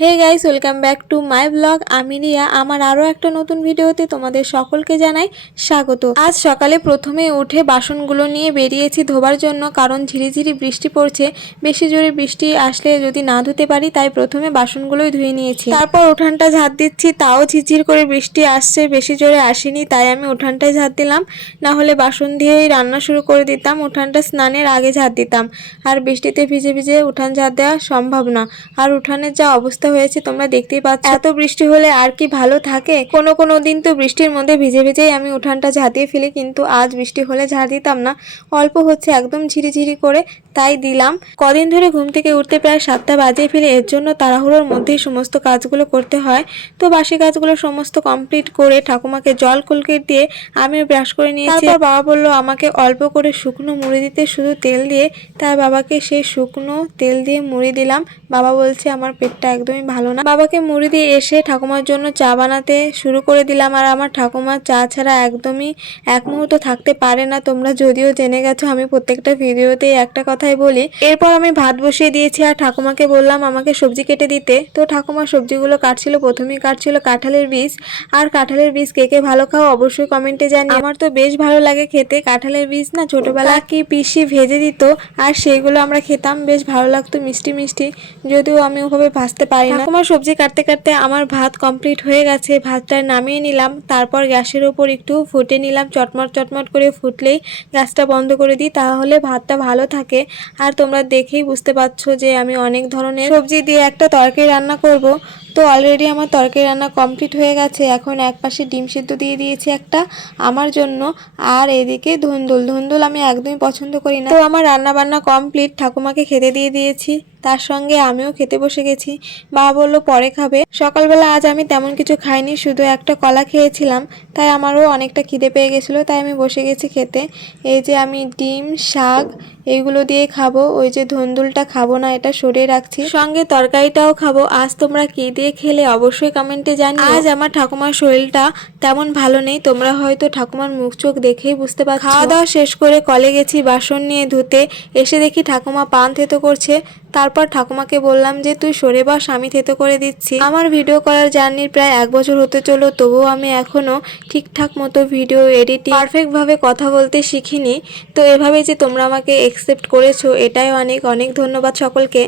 Hey guys, welcome back to my blog. আমি রিয়া। আমার আরও একটা নতুন ভিডিওতে তোমাদের সকলকে জানাই স্বাগত। আজ সকালে প্রথমে উঠে বাসনগুলো নিয়ে বেরিয়েছি ধোবার জন্য, কারণ ঝিরিঝিরি বৃষ্টি পড়ছে। বেশি জোরে বৃষ্টি আসলে যদি না ধুতে পারি, তাই প্রথমে বাসনগুলোই ধুয়ে নিয়েছি। তারপর উঠানটা ঝাঁট দিচ্ছি, তাও ঝিরঝির করে বৃষ্টি আসছে, বেশি জোরে আসেনি, তাই আমি উঠানটায় ঝাঁট দিলাম। না হলে বাসন দিয়েই রান্না শুরু করে দিতাম, উঠানটা স্নানের আগে ঝাঁট দিতাম। আর বৃষ্টিতে ভিজে ভিজে উঠান ঝাঁট দেওয়া সম্ভব না। আর উঠানের যা অবস্থা হয়েছে তোমরা দেখতেই পাচ্ছ। এত বৃষ্টি হলে আর কি ভালো থাকে? কোনো দিন তো বৃষ্টির মধ্যে ভিজে ভিজেই আমি উঠানটা ঝাঁটিয়ে ফেলি, কিন্তু আজ বৃষ্টি হলে ঝাড় দিতাম না। অল্প হচ্ছে, একদম ঝিরিঝিরি করে, তাই দিলাম। কদিন ধরে ঘুম থেকে উঠতে প্রায় 7টা বাজিয়ে ফেলে, এর জন্য তাড়াহুড়োর মধ্যেই সমস্ত কাজগুলো করতে হয়। তো বাসি কাজগুলো সমস্ত কমপ্লিট করে ঠাকুমাকে জল কলকে দিয়ে আমিও ব্রাশ করে নিয়েছি। তারপর বাবা বলল আমাকে অল্প করে শুকনো মুড়ি দিতে, শুধু তেল দিয়ে। তাই বাবাকে সেই শুকনো তেল দিয়ে মুড়ি দিলাম। বাবা বলছে আমার পেটটা একদমই ভালো না। বাবাকে মুড়ি দিয়ে এসে ঠাকুমার জন্য চা বানাতে শুরু করে দিলাম। আর আমার ঠাকুমা চা ছাড়া একদমই এক মুহূর্ত থাকতে পারে না। তোমরা যদিও জেনে গেছো, আমি প্রত্যেকটা ভিডিওতেই একটা কথাই বলি। এরপর আমি ভাত বসিয়ে দিয়েছি আর ঠাকুমাকে বললাম আমাকে সবজি কেটে দিতে। তো ঠাকুমা সবজিগুলো কাটছিল। প্রথমেই কাটছিল কাঁঠালের বীজ। আর কাঁঠালের বীজ কে কে ভালো খাও অবশ্যই কমেন্টে জানি। আমার তো বেশ ভালো লাগে খেতে কাঁঠালের বীজ। না ছোটবেলা কি পিসি ভেজে দিত, আর সেগুলো আমরা খেতাম, বেশ ভালো লাগতো, মিষ্টি মিষ্টি। যদিও আমি ওভাবে ভাজতে পারি না। ঠাকুমার সবজি কাটতে কাটতে আমার ভাত কমপ্লিট হয়ে গেছে। ভাতটা নামিয়ে নিলাম, তারপর গ্যাসের ওপর একটু ফুটে নিলাম। চটমট চটমট করে ফুটলেই গ্যাসটা বন্ধ করে দিই, তাহলে ভাতটা ভালো থাকে। আর তোমরা দেখেই বুঝতে পারছো যে আমি অনেক ধরনের সবজি দিয়ে একটা তরকারি রান্না করব। তো অলরেডি আমার তরকারি রান্না কমপ্লিট হয়ে গেছে। এখন এক পাশে ডিম সিদ্ধ দিয়ে দিয়েছি একটা আমার জন্য, আর এদিকে ধুন্দুল আমি একদমই পছন্দ করি না। তো আমার রান্না বান্না কমপ্লিট, ঠাকুমাকে খেতে দিয়ে দিয়েছি, তার সঙ্গে আমিও খেতে বসে গেছি। বাবা বললো পরে খাবে। সকালবেলা আজ আমি তেমন কিছু খাইনি, শুধু একটা কলা খেয়েছিলাম, তাই আমারও অনেকটা খিদে পেয়ে গেছিলো, তাই আমি বসে গেছি খেতে। এই যে আমি ডিম, শাক এইগুলো দিয়ে খাবো। ওই যে ধুন্দুলটা খাবো না, এটা সরিয়ে রাখছি। সঙ্গে তরকারিটাও খাবো। আজ তোমরা কি দিয়ে খেলে অবশ্যই কমেন্টে জানিও। আজ আমার ঠাকুমার শরীরটা তেমন ভালো নেই, তোমরা হয়তো ঠাকুমার মুখ চোখ দেখেই বুঝতে পারছো। খাওয়া দাওয়া শেষ করে কলে গেছি বাসন নিয়ে ধুতে। এসে দেখি ঠাকুমা পান থেতো করছে। তারপর ঠাকুমাকে বললাম যে তুই সরে বস, আমি থেতো করে দিচ্ছি। আমার ভিডিও করার জার্নির প্রায় 1 বছর হতে চলো, তবুও আমি এখনো ঠিকঠাক মতো ভিডিও এডিটিং পারফেক্ট ভাবে কথা বলতে শিখিনি। তো এভাবে যে তোমরা আমাকে একসেপ্ট করেছো, এটাই অনেক অনেক ধন্যবাদ সকলকে।